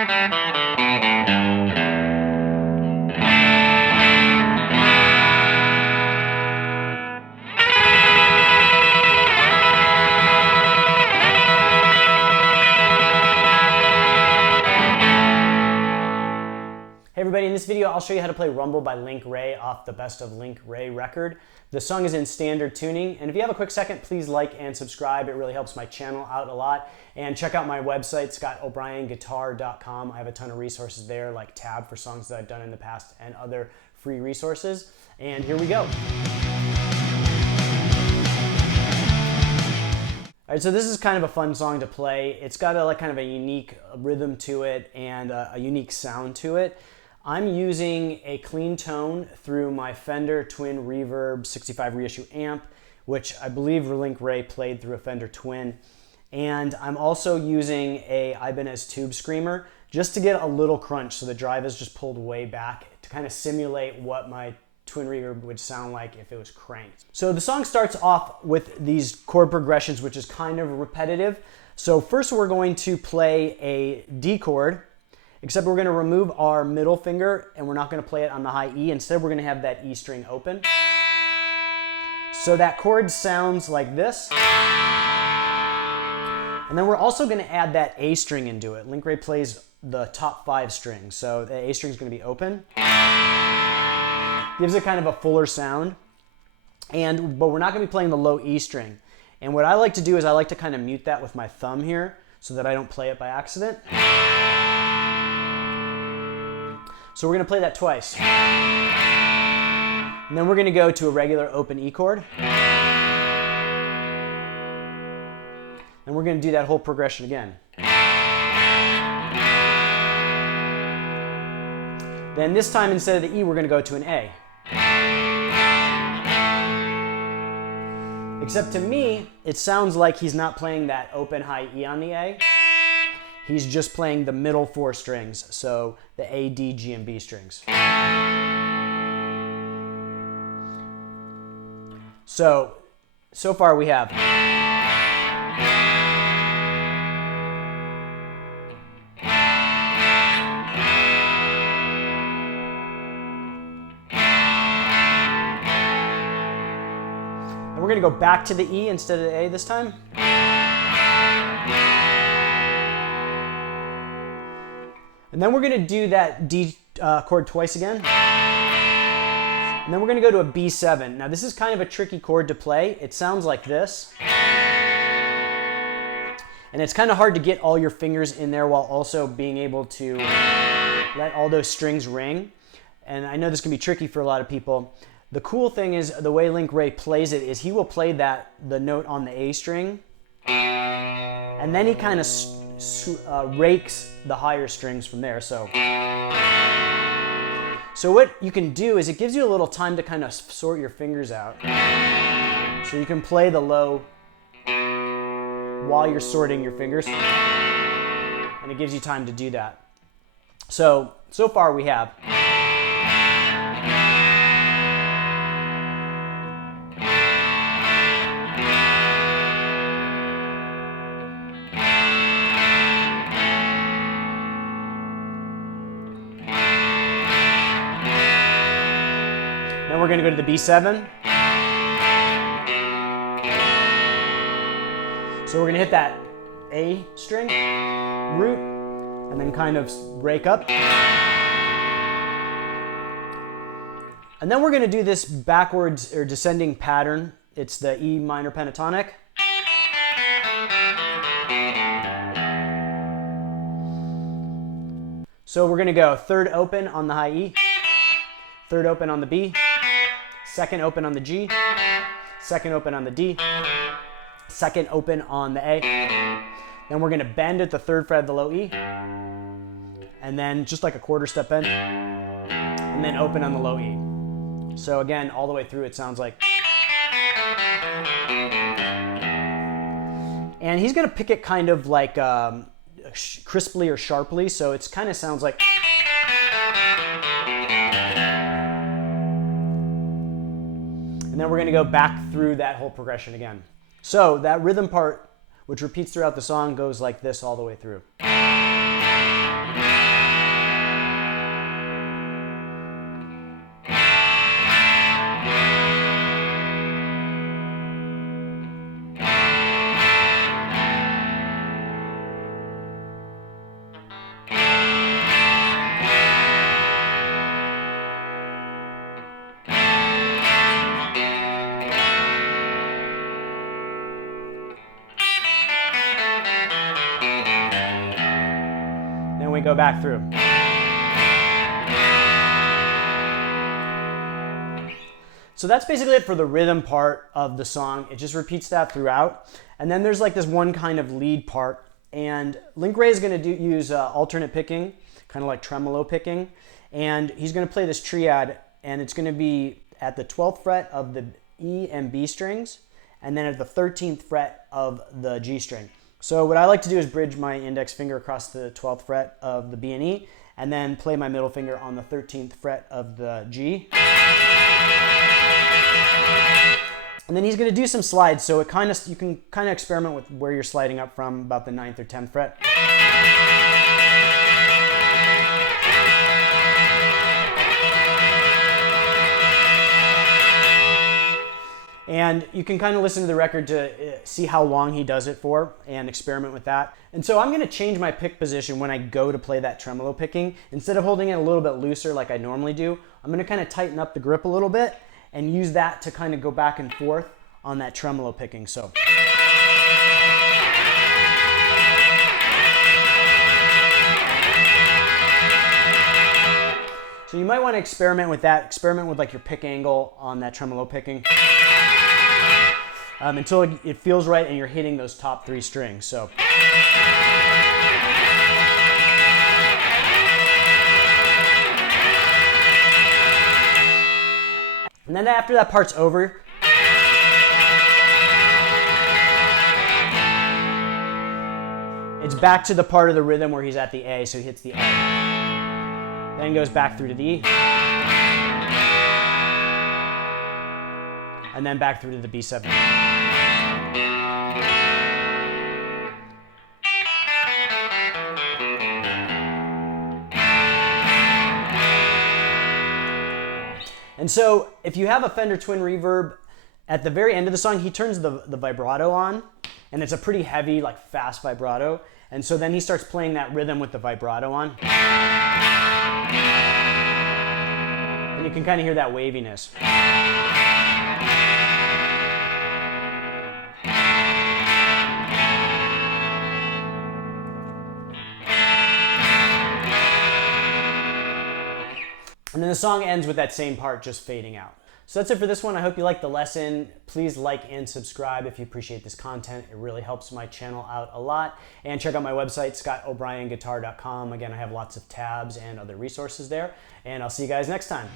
Hey everybody, in this video I'll show you how to play Rumble by Link Wray off the Best of Link Wray record. The song is in standard tuning, and if you have a quick second, please like and subscribe. It really helps my channel out a lot. And check out my website, scottobryanguitar.com. I have a ton of resources there, like tab for songs that I've done in the past and other free resources. And here we go. All right, so this is kind of a fun song to play. It's got a kind of a unique rhythm to it and a unique sound to it. I'm using a clean tone through my Fender Twin Reverb 65 reissue amp, which I believe Link Wray played through a Fender Twin. And I'm also using a Ibanez tube screamer just to get a little crunch, so the drive is just pulled way back to kind of simulate what my Twin Reverb would sound like if it was cranked. So the song starts off with these chord progressions, which is kind of repetitive. So first we're going to play a D chord, except we're going to remove our middle finger and we're not going to play it on the high E. Instead, we're going to have that E string open. So that chord sounds like this. And then we're also going to add that A string into it. Link Wray plays the top 5 strings, so the A string is going to be open. Gives it kind of a fuller sound. But we're not going to be playing the low E string. And what I like to do is I like to kind of mute that with my thumb here so that I don't play it by accident. So we're going to play that twice. And then we're going to go to a regular open E chord. And we're going to do that whole progression again. Then this time, instead of the E, we're going to go to an A. Except to me, it sounds like he's not playing that open high E on the A. He's just playing the middle 4 strings, so the A, D, G, and B strings. So far we have. And we're going to go back to the E instead of the A this time. And then we're going to do that D chord twice again. And then we're going to go to a B7. Now this is kind of a tricky chord to play. It sounds like this. And it's kind of hard to get all your fingers in there while also being able to let all those strings ring. And I know this can be tricky for a lot of people. The cool thing is the way Link Wray plays it is he will play the note on the A string. And then he kind of rakes the higher strings from there. So what you can do is it gives you a little time to kind of sort your fingers out. So you can play the low while you're sorting your fingers. And it gives you time to do that. So far we have. Then we're going to go to the B7. So we're going to hit that A string, root, and then kind of rake up. And then we're going to do this backwards or descending pattern. It's the E minor pentatonic. So we're going to go third open on the high E, third open on the B, second open on the G, second open on the D, second open on the A. Then we're going to bend at the 3rd fret of the low E, and then just like a quarter step bend, and then open on the low E. So again, all the way through it sounds like. And he's going to pick it kind of like crisply or sharply, so it kind of sounds like. And then we're going to go back through that whole progression again. So that rhythm part, which repeats throughout the song, goes like this all the way through. Then we go back through. So that's basically it for the rhythm part of the song. It just repeats that throughout. And then there's like this one kind of lead part. And Link Wray is going to use alternate picking, kind of like tremolo picking. And he's going to play this triad, and it's going to be at the 12th fret of the E and B strings, and then at the 13th fret of the G string. So what I like to do is bridge my index finger across the 12th fret of the B and E, and then play my middle finger on the 13th fret of the G. And then he's going to do some slides, so you can kind of experiment with where you're sliding up from, about the 9th or 10th fret. And you can kind of listen to the record to see how long he does it for and experiment with that. And so I'm going to change my pick position when I go to play that tremolo picking. Instead of holding it a little bit looser like I normally do, I'm going to kind of tighten up the grip a little bit and use that to kind of go back and forth on that tremolo picking. So you might want to experiment with that. Experiment with like your pick angle on that tremolo picking until it feels right and you're hitting those top 3 strings. So. And then after that part's over, it's back to the part of the rhythm where he's at the A, so he hits the A. Then goes back through to the E. And then back through to the B7. And so if you have a Fender Twin Reverb, at the very end of the song, he turns the vibrato on, and it's a pretty heavy, like fast vibrato. And so then he starts playing that rhythm with the vibrato on. And you can kind of hear that waviness. And then the song ends with that same part just fading out. So that's it for this one. I hope you liked the lesson. Please like and subscribe if you appreciate this content. It really helps my channel out a lot. And check out my website, scottobryenguitar.com. Again, I have lots of tabs and other resources there. And I'll see you guys next time.